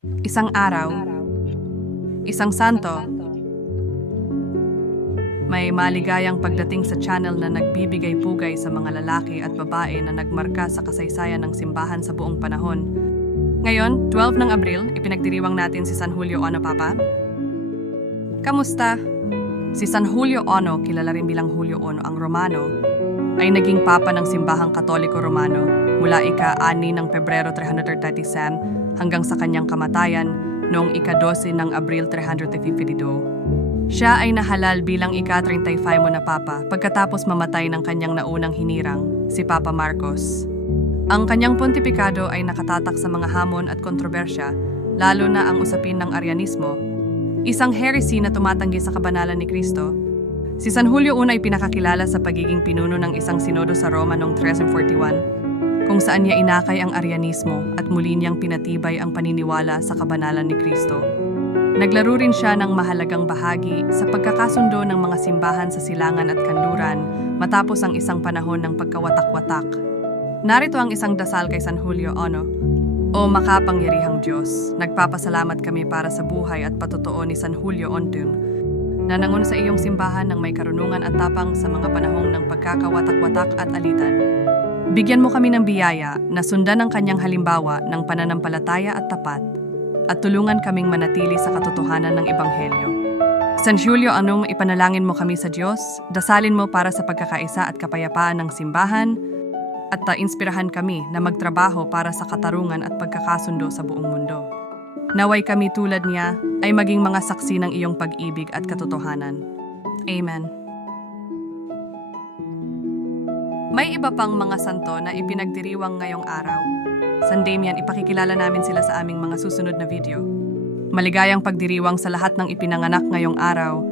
Isang araw, isang santo, may maligayang pagdating sa channel na nagbibigay pugay sa mga lalaki at babae na nagmarka sa kasaysayan ng simbahan sa buong panahon. Ngayon, 12 ng Abril, ipinagdiriwang natin si San Julio Ono Papa. Kamusta? Si San Julio Ono, kilala rin bilang Julio Ono ang Romano, ay naging papa ng simbahang katoliko Romano mula ika-ani ng Pebrero 337 hanggang sa kanyang kamatayan noong ika-12 ng Abril 352. Siya ay nahalal bilang ika-35 mo na papa pagkatapos mamatay ng kanyang naunang hinirang, si Papa Marcos. Ang kanyang pontifikado ay nakatatak sa mga hamon at kontrobersya, lalo na ang usapin ng Arianismo, isang heresy na tumatanggi sa kabanalan ni Kristo. Si San Julio una ay pinakakilala sa pagiging pinuno ng isang sinodo sa Roma noong 1341, kung saan niya inakay ang Arianismo at muli niyang pinatibay ang paniniwala sa kabanalan ni Kristo. Naglaro rin siya ng mahalagang bahagi sa pagkakasundo ng mga simbahan sa silangan at kanluran matapos ang isang panahon ng pagkawatak-watak. Narito ang isang dasal kay San Julio Ono. O makapangyarihang Diyos, nagpapasalamat kami para sa buhay at patotoo ni San Julio Ontun na nangon sa iyong simbahan ng may karunungan at tapang sa mga panahong ng pagkakawatak-watak at alitan. Bigyan mo kami ng biyaya na sundan ang kanyang halimbawa ng pananampalataya at tapat at tulungan kaming manatili sa katotohanan ng Ebanghelyo. San Julio, anong ipanalangin mo kami sa Diyos? Dasalin mo para sa pagkakaisa at kapayapaan ng simbahan at ta-inspirahan kami na magtrabaho para sa katarungan at pagkakasundo sa buong mundo. Naway kami tulad niya ay maging mga saksi ng iyong pag-ibig at katotohanan. Amen. May iba pang mga santo na ipinagdiriwang ngayong araw. San Damian, ipakikilala namin sila sa aming mga susunod na video. Maligayang pagdiriwang sa lahat ng ipinanganak ngayong araw